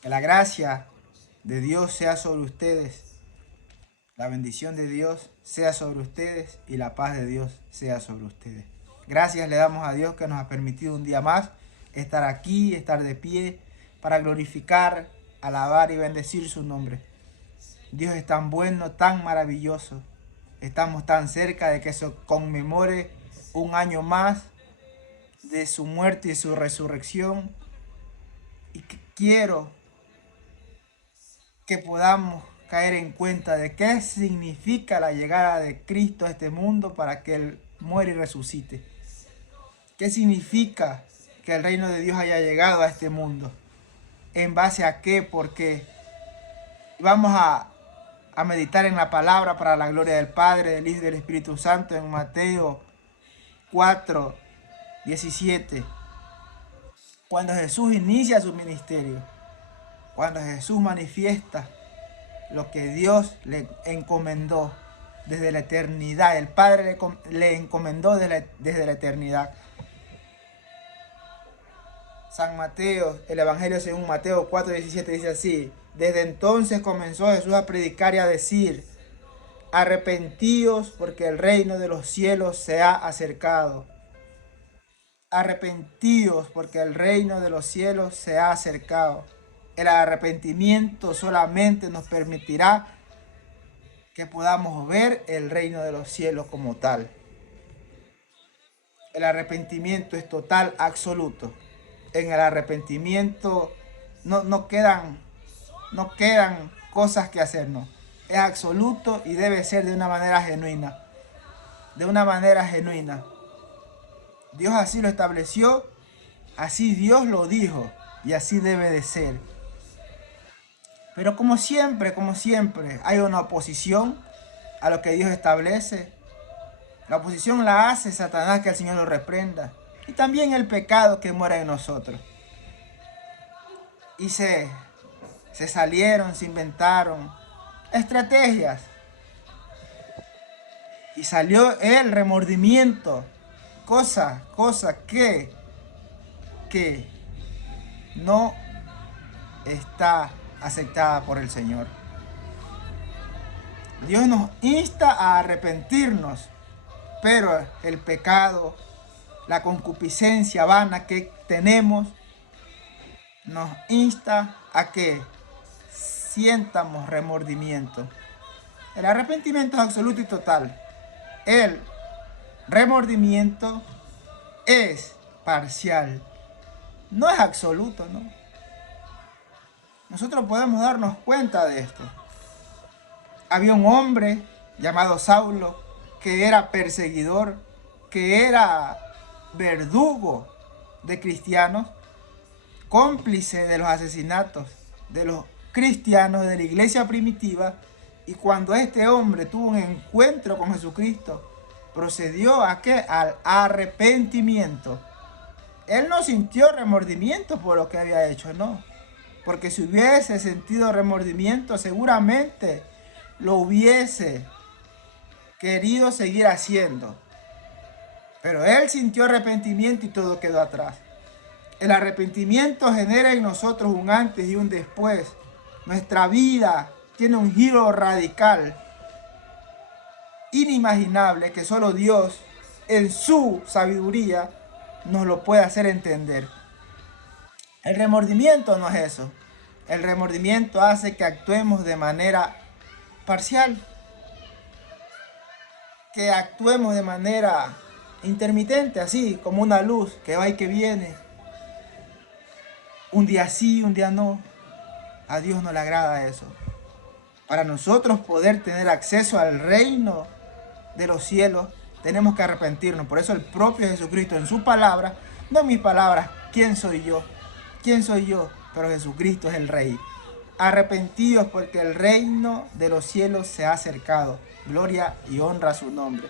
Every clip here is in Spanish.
Que la gracia de Dios sea sobre ustedes, la bendición de Dios sea sobre ustedes y la paz de Dios sea sobre ustedes. Gracias le damos a Dios que nos ha permitido un día más estar aquí, estar de pie, para glorificar, alabar y bendecir su nombre. Dios es tan bueno, tan maravilloso. Estamos tan cerca de que se conmemore un año más de su muerte y su resurrección. Y que quiero que podamos caer en cuenta de qué significa la llegada de Cristo a este mundo para que Él muera y resucite. ¿Qué significa que el reino de Dios haya llegado a este mundo? ¿En base a qué? Porque vamos a meditar en la palabra para la gloria del Padre, del Hijo y del Espíritu Santo en Mateo 4:17. Cuando Jesús inicia su ministerio, cuando Jesús manifiesta lo que Dios le encomendó desde la eternidad, el Padre le encomendó desde la eternidad. San Mateo, el Evangelio según Mateo 4:17 dice así: desde entonces comenzó Jesús a predicar y a decir: arrepentíos porque el reino de los cielos se ha acercado. Arrepentíos porque el reino de los cielos se ha acercado. El arrepentimiento solamente nos permitirá que podamos ver el reino de los cielos como tal. El arrepentimiento es total, absoluto. En el arrepentimiento no quedan cosas que hacernos. Es absoluto y debe ser de una manera genuina. De una manera genuina. Dios así lo estableció, así Dios lo dijo y así debe de ser. Pero como siempre, hay una oposición a lo que Dios establece. La oposición la hace Satanás, que el Señor lo reprenda. Y también el pecado que mora en nosotros. Y se salieron, se inventaron estrategias. Y salió el remordimiento. Cosa que no está aceptada por el Señor. Dios nos insta a arrepentirnos, pero el pecado, la concupiscencia vana que tenemos, nos insta a que sientamos remordimiento. El arrepentimiento es absoluto y total. El remordimiento es parcial, no es absoluto, ¿no? Nosotros podemos darnos cuenta de esto. Había un hombre llamado Saulo que era perseguidor, que era verdugo de cristianos, cómplice de los asesinatos de los cristianos de la iglesia primitiva. Y cuando este hombre tuvo un encuentro con Jesucristo, procedió a ¿qué? Al arrepentimiento. Él no sintió remordimiento por lo que había hecho, no. Porque si hubiese sentido remordimiento, seguramente lo hubiese querido seguir haciendo. Pero él sintió arrepentimiento y todo quedó atrás. El arrepentimiento genera en nosotros un antes y un después. Nuestra vida tiene un giro radical, inimaginable, que solo Dios, en su sabiduría, nos lo puede hacer entender. El remordimiento no es eso. El remordimiento hace que actuemos de manera parcial, que actuemos de manera intermitente, así como una luz que va y que viene. Un día sí, un día no. A Dios no le agrada eso. Para nosotros poder tener acceso al reino de los cielos, tenemos que arrepentirnos. Por eso el propio Jesucristo en su palabra, no en mis palabras, ¿quién soy yo? ¿Quién soy yo? Pero Jesucristo es el Rey. Arrepentidos porque el reino de los cielos se ha acercado. Gloria y honra a su nombre.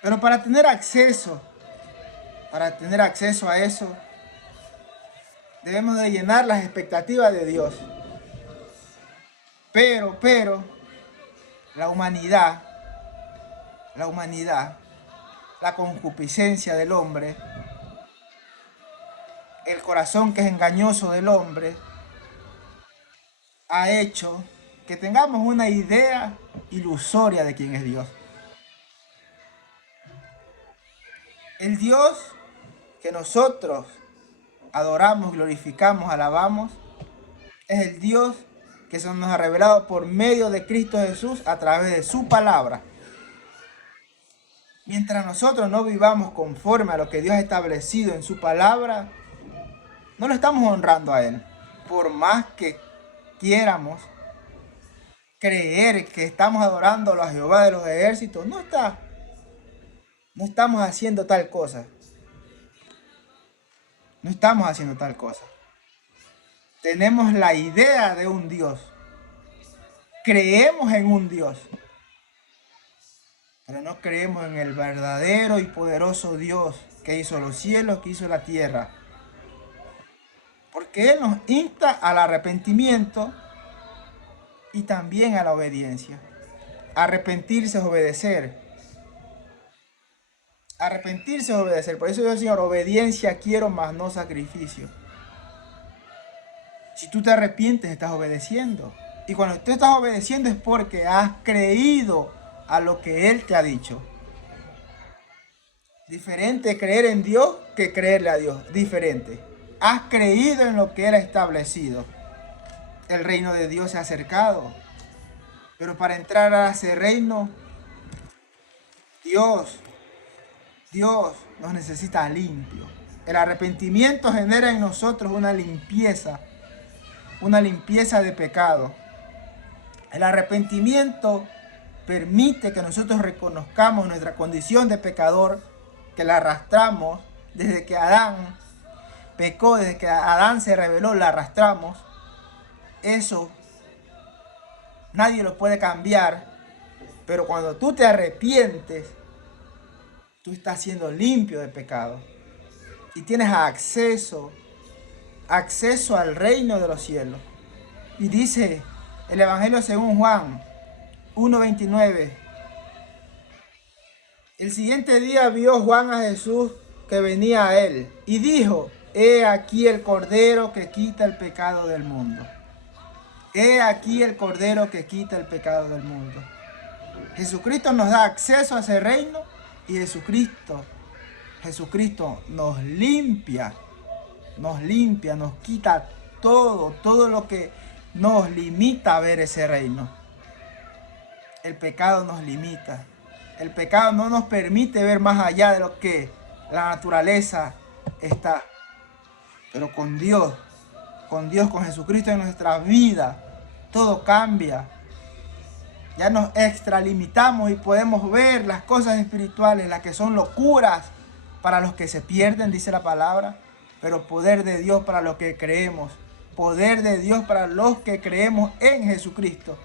Pero para tener acceso a eso, debemos de llenar las expectativas de Dios. Pero, la humanidad, la concupiscencia del hombre, el corazón que es engañoso del hombre, ha hecho que tengamos una idea ilusoria de quién es Dios. El Dios que nosotros adoramos, glorificamos, alabamos, es el Dios que se nos ha revelado por medio de Cristo Jesús a través de su palabra. Mientras nosotros no vivamos conforme a lo que Dios ha establecido en su palabra, no lo estamos honrando a Él. Por más que quieramos creer que estamos adorando a Jehová de los ejércitos, no estamos haciendo tal cosa. No estamos haciendo tal cosa. Tenemos la idea de un Dios. Creemos en un Dios. Pero no creemos en el verdadero y poderoso Dios que hizo los cielos, que hizo la tierra. Porque Él nos insta al arrepentimiento y también a la obediencia. Arrepentirse es obedecer. Arrepentirse es obedecer. Por eso yo, Señor, obediencia quiero, más no sacrificio. Si tú te arrepientes, estás obedeciendo. Y cuando tú estás obedeciendo es porque has creído a lo que Él te ha dicho. Diferente creer en Dios que creerle a Dios. Diferente. Has creído en lo que Él ha establecido. El reino de Dios se ha acercado. Pero para entrar a ese reino, Dios nos necesita limpio. El arrepentimiento genera en nosotros una limpieza de pecado. El arrepentimiento permite que nosotros reconozcamos nuestra condición de pecador, que la arrastramos desde que Adán pecó, desde que Adán se rebeló, la arrastramos. Eso nadie lo puede cambiar, pero cuando tú te arrepientes, tú estás siendo limpio de pecado y tienes acceso al reino de los cielos. Y dice el Evangelio según Juan 1:29. El siguiente día vio Juan a Jesús que venía a él y dijo: he aquí el Cordero que quita el pecado del mundo. He aquí el Cordero que quita el pecado del mundo. Jesucristo nos da acceso a ese reino y Jesucristo nos limpia, nos quita todo lo que nos limita a ver ese reino. El pecado nos limita. El pecado no nos permite ver más allá de lo que la naturaleza está. Pero con Dios, con Jesucristo en nuestra vida, todo cambia. Ya nos extralimitamos y podemos ver las cosas espirituales, las que son locuras para los que se pierden, dice la palabra, pero poder de Dios para los que creemos. Poder de Dios para los que creemos en Jesucristo.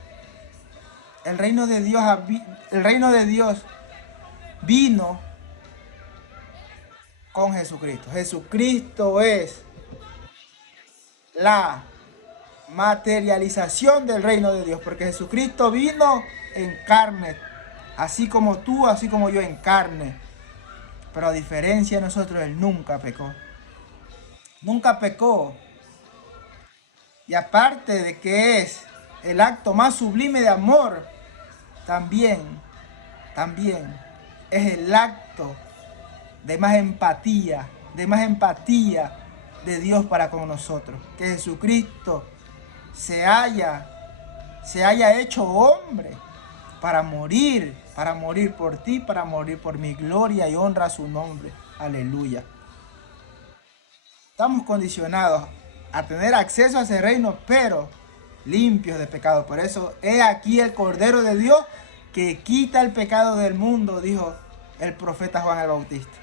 El reino de Dios vino con Jesucristo. Jesucristo es la materialización del reino de Dios, porque Jesucristo vino en carne, así como tú, así como yo en carne. Pero a diferencia de nosotros, Él nunca pecó. Nunca pecó. Y aparte de que es el acto más sublime de amor, también es el acto de más empatía de Dios para con nosotros. Que Jesucristo se haya hecho hombre para morir por ti, para morir por mi gloria y honra a su nombre. Aleluya. Estamos condicionados a tener acceso a ese reino, pero limpios de pecado. Por eso, he aquí el Cordero de Dios que quita el pecado del mundo, dijo el profeta Juan el Bautista.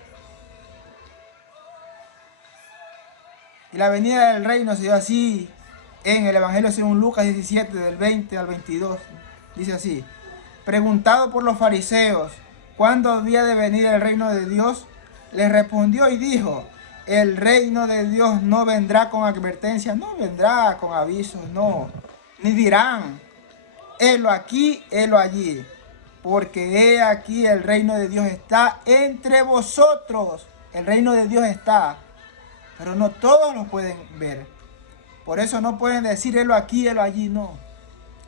Y la venida del reino se dio así en el Evangelio según Lucas 17, del 20 al 22. Dice así: preguntado por los fariseos cuándo había de venir el reino de Dios, les respondió y dijo: el reino de Dios no vendrá con advertencia, no vendrá con avisos, no. Ni dirán: helo aquí, helo allí. Porque he aquí el reino de Dios está entre vosotros. El reino de Dios está, pero no todos lo pueden ver. Por eso no pueden decir helo aquí, helo allí, no.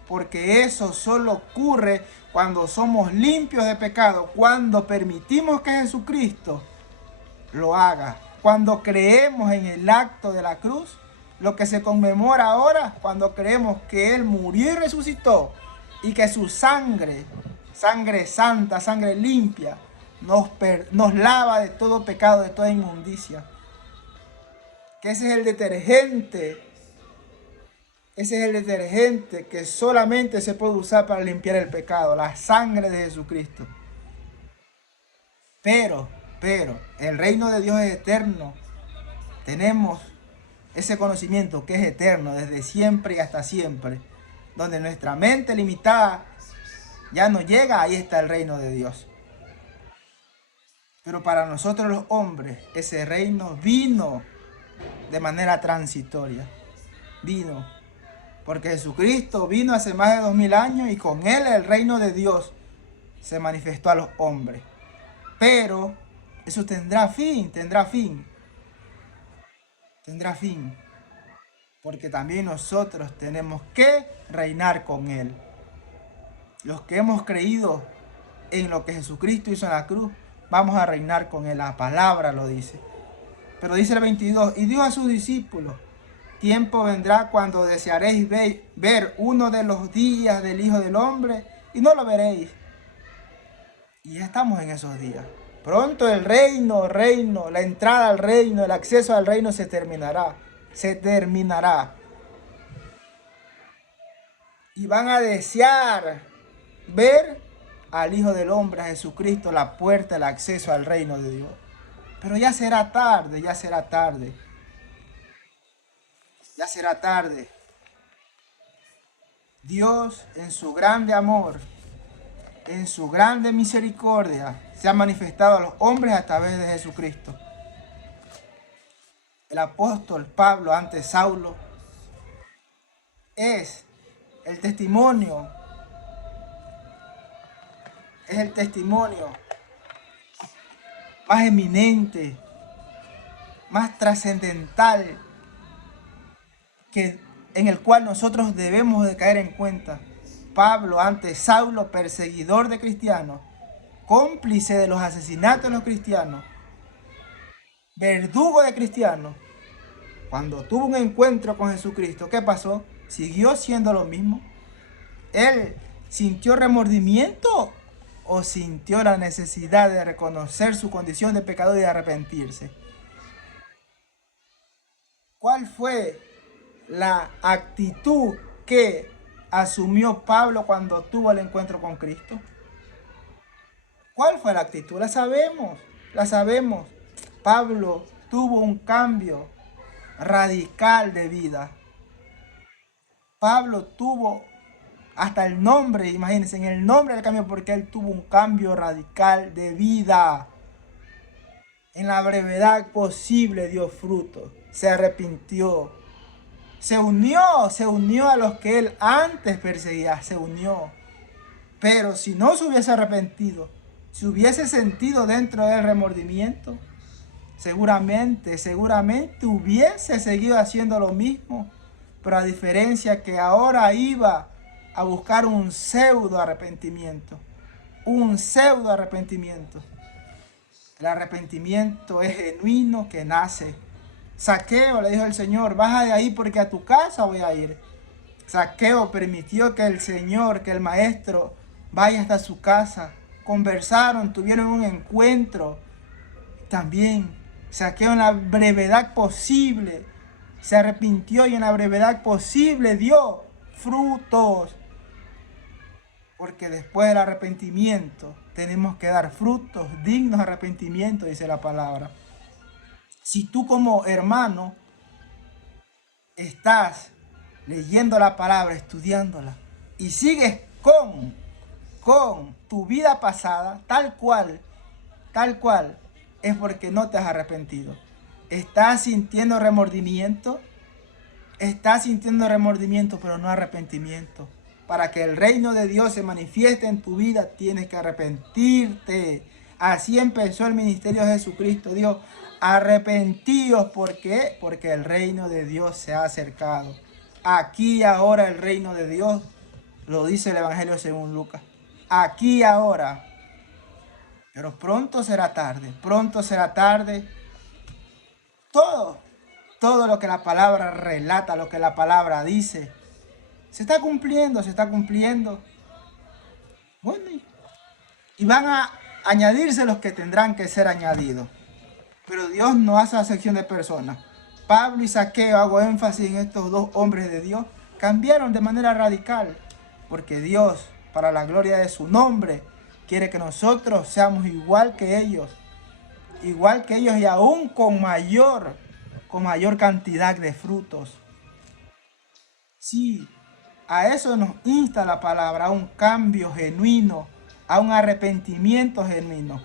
Porque eso solo ocurre cuando somos limpios de pecado, cuando permitimos que Jesucristo lo haga, cuando creemos en el acto de la cruz, lo que se conmemora ahora, cuando creemos que Él murió y resucitó y que su sangre, sangre santa, sangre limpia, nos lava de todo pecado, de toda inmundicia. Que ese es el detergente. Ese es el detergente que solamente se puede usar para limpiar el pecado, la sangre de Jesucristo. Pero, el reino de Dios es eterno. Tenemos ese conocimiento que es eterno, desde siempre y hasta siempre. Donde nuestra mente limitada ya no llega, ahí está el reino de Dios. Pero para nosotros los hombres, ese reino vino de manera transitoria. Vino. Porque Jesucristo vino hace más de 2000 años y con Él el reino de Dios se manifestó a los hombres. Pero eso tendrá fin. Porque también nosotros tenemos que reinar con Él. Los que hemos creído en lo que Jesucristo hizo en la cruz, vamos a reinar con Él. La palabra lo dice. Pero dice el 22, y dijo a sus discípulos, tiempo vendrá cuando desearéis ver uno de los días del Hijo del Hombre y no lo veréis. Y ya estamos en esos días. Pronto el reino, la entrada al reino, el acceso al reino se terminará. Y van a desear ver al Hijo del Hombre, a Jesucristo, la puerta, el acceso al reino de Dios. Pero ya será tarde. Ya será tarde. Dios, en su grande amor, en su grande misericordia, se ha manifestado a los hombres a través de Jesucristo. El apóstol Pablo, ante Saulo, es el testimonio más eminente, más trascendental, en el cual nosotros debemos de caer en cuenta. Pablo, ante Saulo, perseguidor de cristianos, cómplice de los asesinatos de los cristianos, verdugo de cristianos, cuando tuvo un encuentro con Jesucristo, ¿qué pasó? ¿Siguió siendo lo mismo? ¿Él sintió remordimiento o sintió la necesidad de reconocer su condición de pecador y de arrepentirse? ¿Cuál fue la actitud que asumió Pablo cuando tuvo el encuentro con Cristo? ¿Cuál fue la actitud? La sabemos. Pablo tuvo un cambio radical de vida. Pablo tuvo hasta el nombre, imagínense, en el nombre del cambio, porque él tuvo un cambio radical de vida. En la brevedad posible dio fruto, se arrepintió. Se unió a los que él antes perseguía, se unió. Pero si no se hubiese arrepentido, si hubiese sentido dentro del remordimiento, seguramente hubiese seguido haciendo lo mismo. Pero a diferencia que ahora iba a buscar un pseudo arrepentimiento. El arrepentimiento es genuino, que nace. Zaqueo, le dijo el Señor, baja de ahí porque a tu casa voy a ir. Zaqueo permitió que el Señor, que el Maestro, vaya hasta su casa. Conversaron, tuvieron un encuentro. También Zaqueo, en la brevedad posible se arrepintió y en la brevedad posible dio frutos. Porque después del arrepentimiento tenemos que dar frutos dignos de arrepentimiento, dice la palabra. Si tú como hermano estás leyendo la palabra, estudiándola, y sigues con tu vida pasada, tal cual, es porque no te has arrepentido. Estás sintiendo remordimiento, pero no arrepentimiento. Para que el reino de Dios se manifieste en tu vida, tienes que arrepentirte. Así empezó el ministerio de Jesucristo. Dios, arrepentíos. ¿Por qué? Porque el reino de Dios se ha acercado. Aquí y ahora el reino de Dios, lo dice el Evangelio según Lucas. Aquí y ahora. Pero pronto será tarde. Pronto será tarde. Todo lo que la palabra relata, lo que la palabra dice, se está cumpliendo, se está cumpliendo. Bueno, y van a añadirse los que tendrán que ser añadidos. Pero Dios no hace acepción de personas. Pablo y Zaqueo, hago énfasis en estos dos hombres de Dios, cambiaron de manera radical. Porque Dios, para la gloria de su nombre, quiere que nosotros seamos igual que ellos. Igual que ellos y aún con mayor cantidad de frutos. Sí, a eso nos insta la palabra, a un cambio genuino, a un arrepentimiento genuino.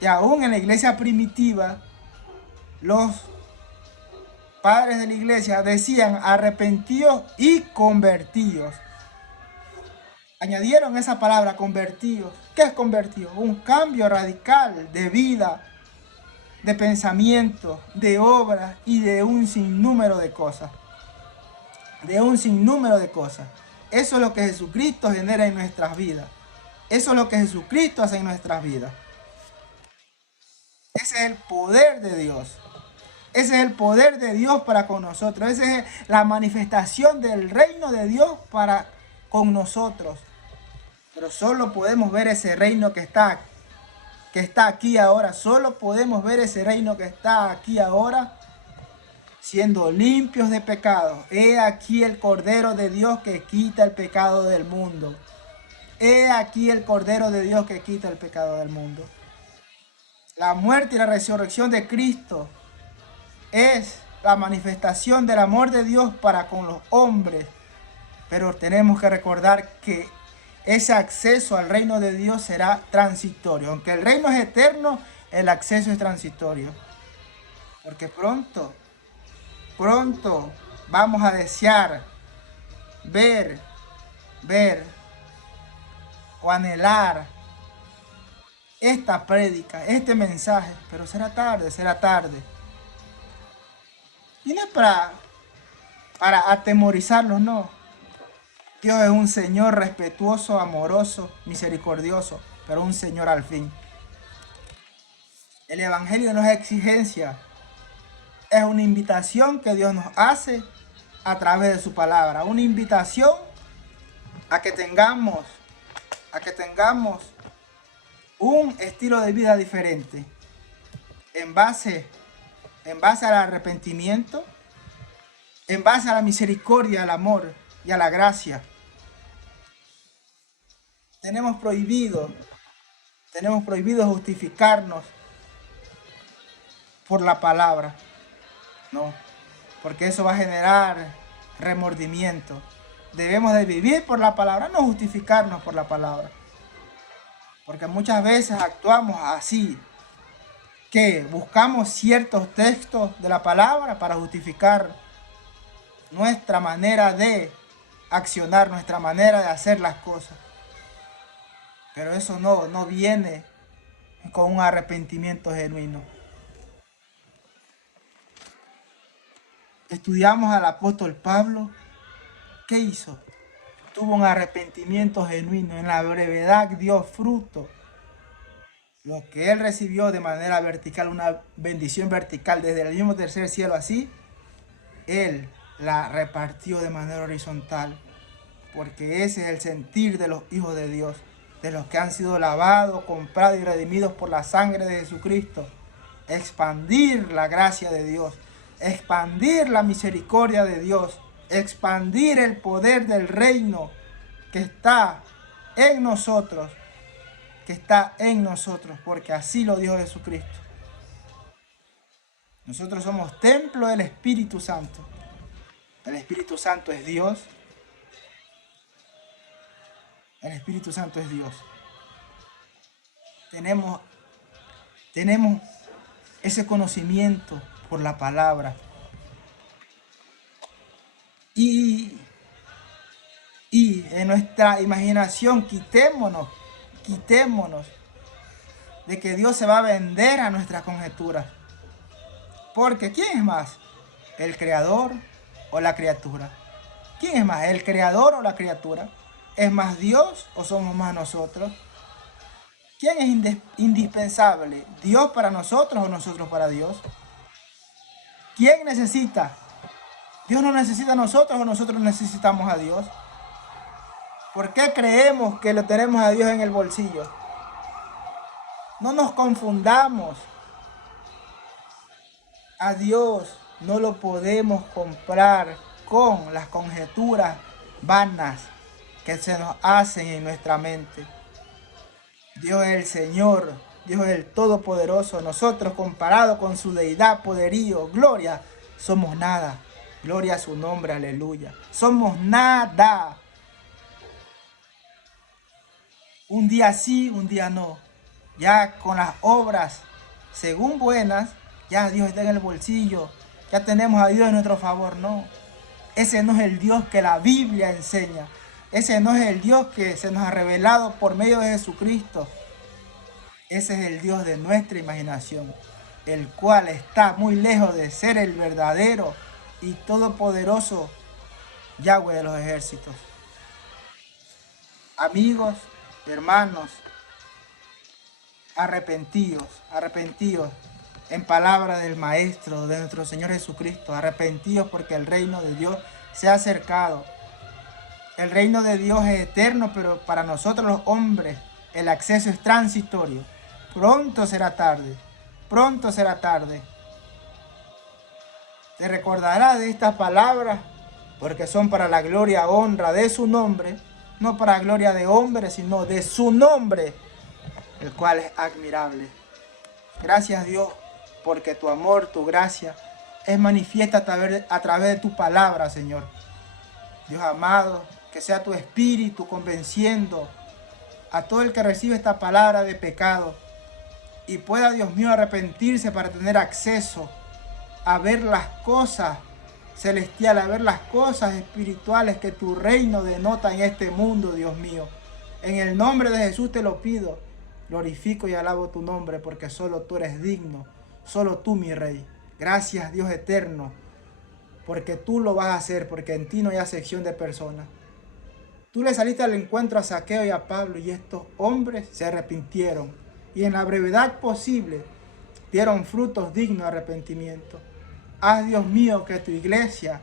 Y aún en la iglesia primitiva, los padres de la iglesia decían arrepentíos y convertíos. Añadieron esa palabra convertíos. ¿Qué es convertido? Un cambio radical de vida, de pensamiento, de obra y de un sinnúmero de cosas. De un sinnúmero de cosas. Eso es lo que Jesucristo genera en nuestras vidas. Eso es lo que Jesucristo hace en nuestras vidas. Ese es el poder de Dios. Ese es el poder de Dios para con nosotros. Esa es la manifestación del reino de Dios para con nosotros. Pero solo podemos ver ese reino que está aquí ahora. Solo podemos ver ese reino que está aquí ahora siendo limpios de pecado. He aquí el Cordero de Dios que quita el pecado del mundo. He aquí el Cordero de Dios que quita el pecado del mundo. La muerte y la resurrección de Cristo es la manifestación del amor de Dios para con los hombres. Pero tenemos que recordar que ese acceso al reino de Dios será transitorio. Aunque el reino es eterno, el acceso es transitorio. Porque pronto vamos a desear ver o anhelar esta prédica, este mensaje, pero será tarde. Y no es para atemorizarlos, no. Dios es un Señor respetuoso, amoroso, misericordioso, pero un Señor al fin. El Evangelio no es exigencia, es una invitación que Dios nos hace a través de su palabra. Una invitación a que tengamos un estilo de vida diferente en base al arrepentimiento, en base a la misericordia, al amor y a la gracia. Tenemos prohibido justificarnos por la palabra. No, porque eso va a generar remordimiento. Debemos de vivir por la palabra, no justificarnos por la palabra. Porque muchas veces actuamos así, que buscamos ciertos textos de la palabra para justificar nuestra manera de accionar, nuestra manera de hacer las cosas. Pero eso no viene con un arrepentimiento genuino. Estudiamos al apóstol Pablo. ¿Qué hizo? Tuvo un arrepentimiento genuino. En la brevedad dio fruto. Lo que él recibió de manera vertical, una bendición vertical desde el mismo tercer cielo así, él la repartió de manera horizontal. Porque ese es el sentir de los hijos de Dios, de los que han sido lavados, comprados y redimidos por la sangre de Jesucristo. Expandir la gracia de Dios, expandir la misericordia de Dios, expandir el poder del reino que está en nosotros, porque así lo dijo Jesucristo. Nosotros somos templo del Espíritu Santo. El Espíritu Santo es Dios. El Espíritu Santo es Dios. Tenemos ese conocimiento por la palabra. Y en nuestra imaginación quitémonos de que Dios se va a vender a nuestras conjeturas. Porque ¿quién es más? ¿El creador o la criatura? ¿Quién es más? ¿El creador o la criatura? ¿Es más Dios o somos más nosotros? ¿Quién es indispensable? ¿Dios para nosotros o nosotros para Dios? ¿Quién necesita? ¿Dios nos necesita a nosotros o nosotros necesitamos a Dios? ¿Por qué creemos que lo tenemos a Dios en el bolsillo? No nos confundamos. A Dios no lo podemos comprar con las conjeturas vanas que se nos hacen en nuestra mente. Dios es el Señor, Dios es el Todopoderoso. Nosotros, comparado con su deidad, poderío, gloria, somos nada. Gloria a su nombre, aleluya. Somos nada. Un día sí, un día no. Ya con las obras, según buenas, ya Dios está en el bolsillo. Ya tenemos a Dios en nuestro favor. No. Ese no es el Dios que la Biblia enseña. Ese no es el Dios que se nos ha revelado por medio de Jesucristo. Ese es el Dios de nuestra imaginación, el cual está muy lejos de ser el verdadero y todopoderoso Yahweh de los ejércitos. Amigos, hermanos, arrepentidos en palabra del Maestro, de nuestro Señor Jesucristo. Arrepentidos porque el reino de Dios se ha acercado. El reino de Dios es eterno, pero para nosotros los hombres el acceso es transitorio. Pronto será tarde, pronto será tarde. Te recordarás de estas palabras, porque son para la gloria, honra de su nombre, no para gloria de hombres, sino de su nombre, el cual es admirable. Gracias Dios, porque tu amor, tu gracia, es manifiesta a través de tu palabra, Señor. Dios amado, que sea tu espíritu convenciendo a todo el que recibe esta palabra de pecado y pueda, Dios mío, arrepentirse para tener acceso a ver las cosas celestiales, a ver las cosas espirituales que tu reino denota en este mundo, Dios mío. En el nombre de Jesús te lo pido. Glorifico y alabo tu nombre porque solo tú eres digno, solo tú, mi Rey. Gracias, Dios eterno, porque tú lo vas a hacer, porque en ti no hay acepción de personas. Tú le saliste al encuentro a Zaqueo y a Pablo y estos hombres se arrepintieron y en la brevedad posible dieron frutos dignos de arrepentimiento. Haz, Dios mío, que tu iglesia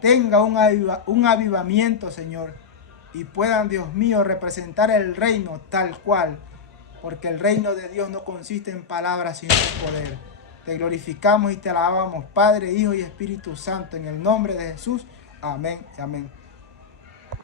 tenga un avivamiento, Señor, y puedan, Dios mío, representar el reino tal cual, porque el reino de Dios no consiste en palabras, sino en poder. Te glorificamos y te alabamos, Padre, Hijo y Espíritu Santo, en el nombre de Jesús. Amén y amén.